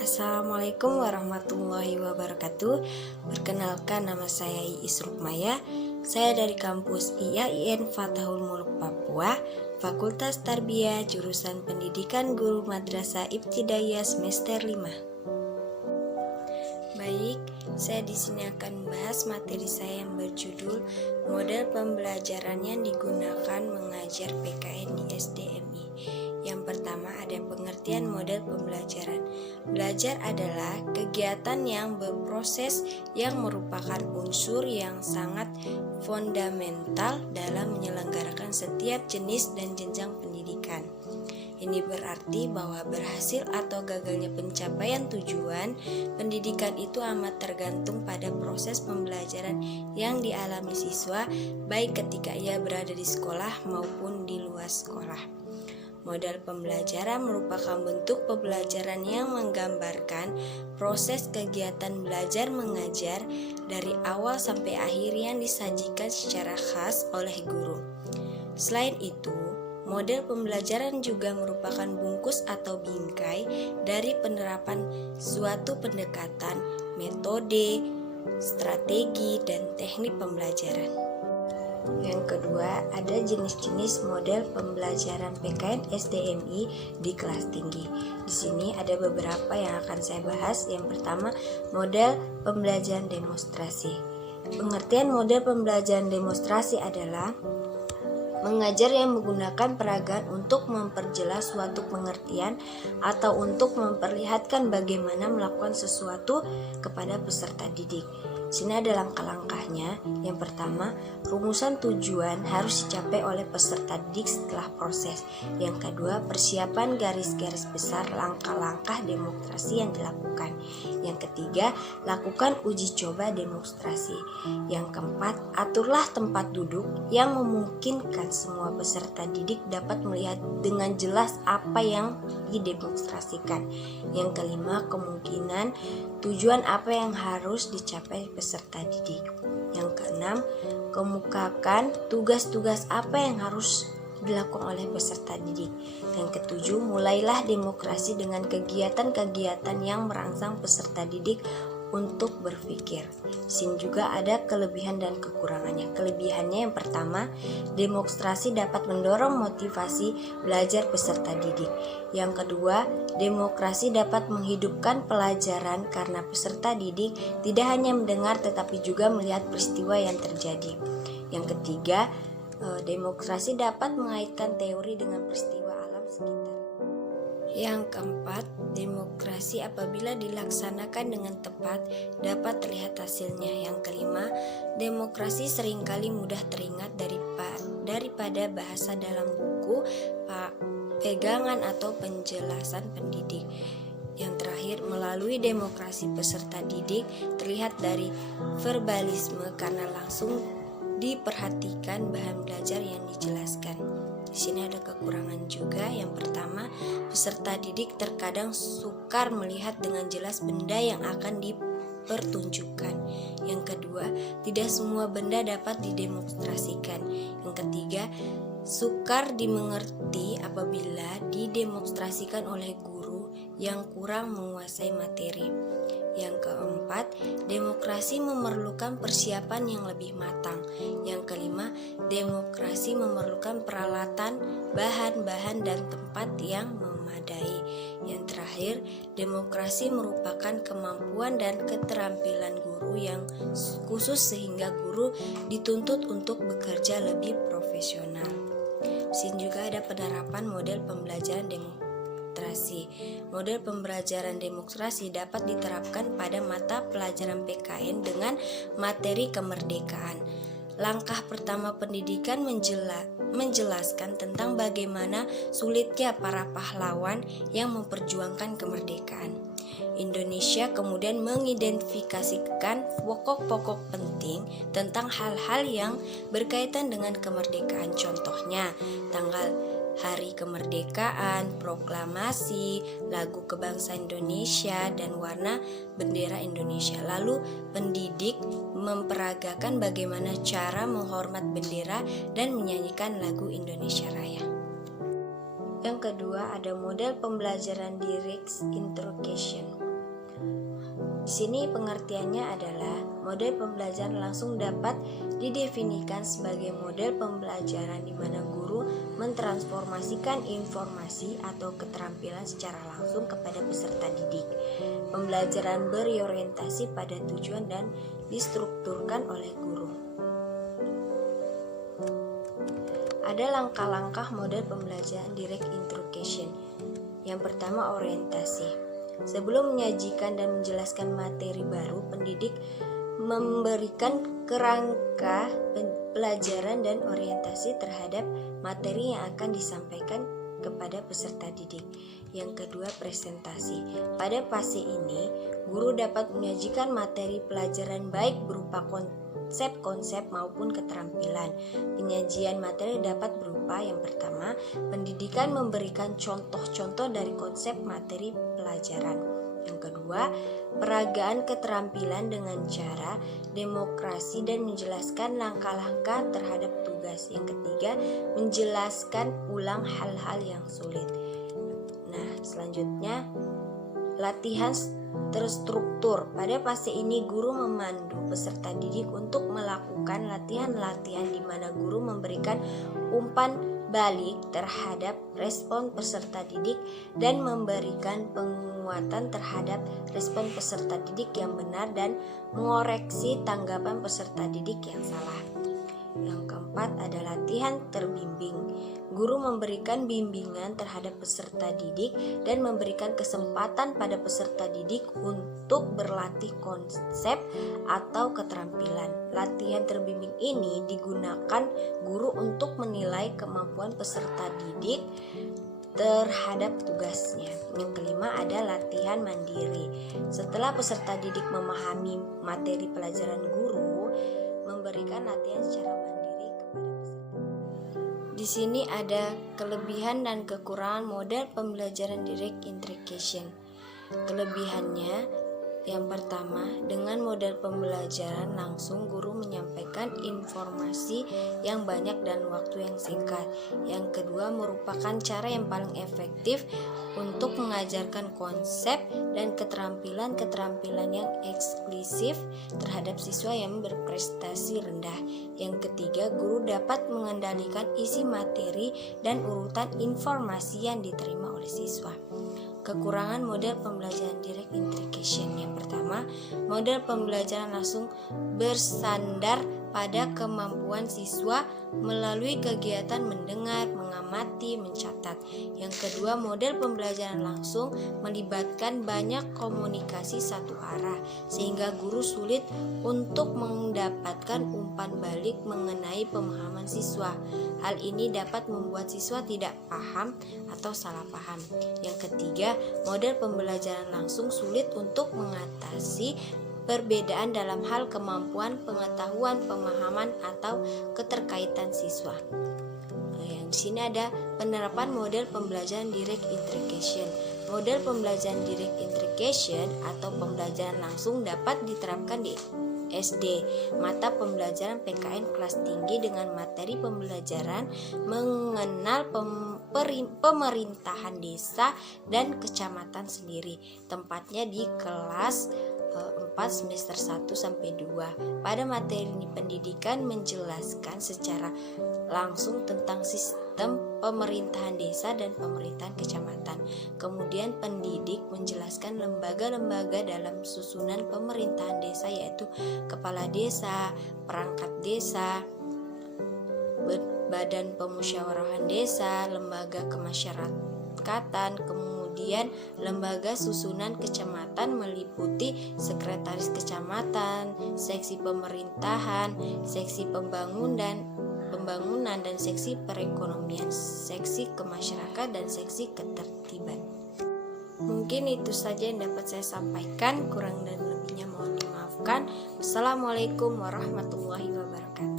Assalamualaikum warahmatullahi wabarakatuh. Perkenalkan, nama saya Iis Rukmaya. Saya dari kampus IAIN Fatahul Muluk Papua, Fakultas Tarbiyah, jurusan Pendidikan Guru Madrasah Ibtidaiyah semester 5. Baik, saya di sini akan membahas materi saya yang berjudul model pembelajaran yang digunakan mengajar PKN di SDMI. Yang pertama ada pengertian model pembelajaran. Belajar adalah kegiatan yang berproses yang merupakan unsur yang sangat fundamental dalam menyelenggarakan setiap jenis dan jenjang pendidikan. Ini berarti bahwa berhasil atau gagalnya pencapaian tujuan pendidikan itu amat tergantung pada proses pembelajaran yang dialami siswa, baik ketika ia berada di sekolah maupun di luar sekolah. Model pembelajaran merupakan bentuk pembelajaran yang menggambarkan proses kegiatan belajar mengajar dari awal sampai akhir yang disajikan secara khas oleh guru. Selain itu, model pembelajaran juga merupakan bungkus atau bingkai dari penerapan suatu pendekatan, metode, strategi, dan teknik pembelajaran. Yang kedua, ada jenis-jenis model pembelajaran PKN SDMI di kelas tinggi. Di sini ada beberapa yang akan saya bahas. Yang pertama, model pembelajaran demonstrasi. Pengertian model pembelajaran demonstrasi adalah mengajar yang menggunakan peragaan untuk memperjelas suatu pengertian atau untuk memperlihatkan bagaimana melakukan sesuatu kepada peserta didik. Sini ada langkah-langkahnya. Yang pertama, rumusan tujuan harus dicapai oleh peserta didik setelah proses. Yang kedua, persiapan garis-garis besar langkah-langkah demonstrasi yang dilakukan. Yang ketiga, lakukan uji coba demonstrasi. Yang keempat, aturlah tempat duduk yang memungkinkan semua peserta didik dapat melihat dengan jelas apa yang didemonstrasikan. Yang kelima, kemungkinan tujuan apa yang harus dicapai peserta didik. Yang keenam, kemukakan tugas-tugas apa yang harus dilakukan oleh peserta didik. Yang ketujuh, mulailah demokrasi dengan kegiatan-kegiatan yang merangsang peserta didik untuk berpikir. Di sini juga ada kelebihan dan kekurangannya. Kelebihannya yang pertama, demonstrasi dapat mendorong motivasi belajar peserta didik. Yang kedua, demokrasi dapat menghidupkan pelajaran karena peserta didik tidak hanya mendengar tetapi juga melihat peristiwa yang terjadi. Yang ketiga, demokrasi dapat mengaitkan teori dengan peristiwa alam sekitar. Yang keempat, demokrasi apabila dilaksanakan dengan tepat dapat terlihat hasilnya. Yang kelima, demokrasi seringkali mudah teringat daripada bahasa dalam buku, pegangan atau penjelasan pendidik. Yang terakhir, melalui demokrasi peserta didik terlihat dari verbalisme karena langsung diperhatikan bahan belajar yang dijelaskan. Di sini ada kekurangan juga. Yang pertama, peserta didik terkadang sukar melihat dengan jelas benda yang akan dipertunjukkan. Yang kedua, tidak semua benda dapat didemonstrasikan. Yang ketiga, sukar dimengerti apabila didemonstrasikan oleh guru yang kurang menguasai materi. Yang keempat, demokrasi memerlukan persiapan yang lebih matang. Yang kelima, demokrasi memerlukan peralatan, bahan-bahan, dan tempat yang memadai. Yang terakhir, demokrasi merupakan kemampuan dan keterampilan guru yang khusus sehingga guru dituntut untuk bekerja lebih profesional. Di sini juga ada penerapan model pembelajaran demonstrasi. Model pembelajaran demonstrasi dapat diterapkan pada mata pelajaran PKN dengan materi kemerdekaan. Langkah pertama pendidikan menjelaskan tentang bagaimana sulitnya para pahlawan yang memperjuangkan kemerdekaan. Indonesia kemudian mengidentifikasikan pokok-pokok penting tentang hal-hal yang berkaitan dengan kemerdekaan. Contohnya, Hari Kemerdekaan, proklamasi, lagu kebangsaan Indonesia, dan warna bendera Indonesia. Lalu pendidik memperagakan bagaimana cara menghormat bendera dan menyanyikan lagu Indonesia Raya. Yang kedua ada model pembelajaran direct instruction. sini pengertiannya adalah model pembelajaran langsung dapat didefinisikan sebagai model pembelajaran di mana guru mentransformasikan informasi atau keterampilan secara langsung kepada peserta didik. Pembelajaran berorientasi pada tujuan dan distrukturkan oleh guru. Ada langkah-langkah model pembelajaran direct instruction. Yang pertama, orientasi. Sebelum menyajikan dan menjelaskan materi baru, pendidik memberikan kerangka pelajaran dan orientasi terhadap materi yang akan disampaikan kepada peserta didik. Yang kedua, presentasi. Pada fase ini, guru dapat menyajikan materi pelajaran baik berupa konsep-konsep maupun keterampilan. Penyajian materi dapat berupa yang pertama, pendidikan memberikan contoh-contoh dari konsep materi pelajaran. Yang kedua, peragaan keterampilan dengan cara demokrasi dan menjelaskan langkah-langkah terhadap tugas. Yang ketiga, menjelaskan ulang hal-hal yang sulit. Nah, selanjutnya latihan terstruktur. Pada fase ini guru memandu peserta didik untuk melakukan latihan-latihan di mana guru memberikan umpan balik terhadap respon peserta didik dan memberikan penguatan terhadap respon peserta didik yang benar dan mengoreksi tanggapan peserta didik yang salah. Yang keempat ada latihan terbimbing. Guru memberikan bimbingan terhadap peserta didik dan memberikan kesempatan pada peserta didik untuk berlatih konsep atau keterampilan. Latihan terbimbing ini digunakan guru untuk menilai kemampuan peserta didik terhadap tugasnya. Yang kelima ada latihan mandiri. Setelah peserta didik memahami materi pelajaran, guru memberikan latihan secara mandiri kepada peserta. Di sini ada kelebihan dan kekurangan model pembelajaran direct instruction. Kelebihannya, yang pertama, dengan model pembelajaran langsung guru menyampaikan informasi yang banyak dan waktu yang singkat. Yang kedua, merupakan cara yang paling efektif untuk mengajarkan konsep dan keterampilan-keterampilan yang eksklusif terhadap siswa yang berprestasi rendah. Yang ketiga, guru dapat mengendalikan isi materi dan urutan informasi yang diterima oleh siswa. Kekurangan model pembelajaran direct instruction. Yang pertama, model pembelajaran langsung bersandar pada kemampuan siswa melalui kegiatan mendengar, mengamati, mencatat. Yang kedua, model pembelajaran langsung melibatkan banyak komunikasi satu arah sehingga guru sulit untuk mendapatkan umpan balik mengenai pemahaman siswa. Hal ini dapat membuat siswa tidak paham atau salah paham. Yang ketiga, model pembelajaran langsung sulit untuk mengatasi perbedaan dalam hal kemampuan, pengetahuan, pemahaman, atau keterkaitan siswa. Yang di sini ada penerapan model pembelajaran direct instruction. Model pembelajaran direct instruction atau pembelajaran langsung dapat diterapkan di SD, mata pembelajaran PKN kelas tinggi dengan materi pembelajaran mengenal pemerintahan desa dan kecamatan sendiri. Tempatnya di kelas 4 semester 1 sampai 2. Pada materi pendidikan menjelaskan secara langsung tentang sistem pemerintahan desa dan pemerintahan kecamatan. Kemudian pendidik menjelaskan lembaga-lembaga dalam susunan pemerintahan desa, yaitu kepala desa, perangkat desa, badan pemusyawarahan desa, lembaga kemasyarakatan, kemudian lembaga susunan kecamatan meliputi sekretaris kecamatan, seksi pemerintahan, seksi pembangunan dan seksi perekonomian, seksi kemasyarakatan dan seksi ketertiban. Mungkin itu saja yang dapat saya sampaikan, kurang dan lebihnya mohon dimaafkan. Assalamualaikum warahmatullahi wabarakatuh.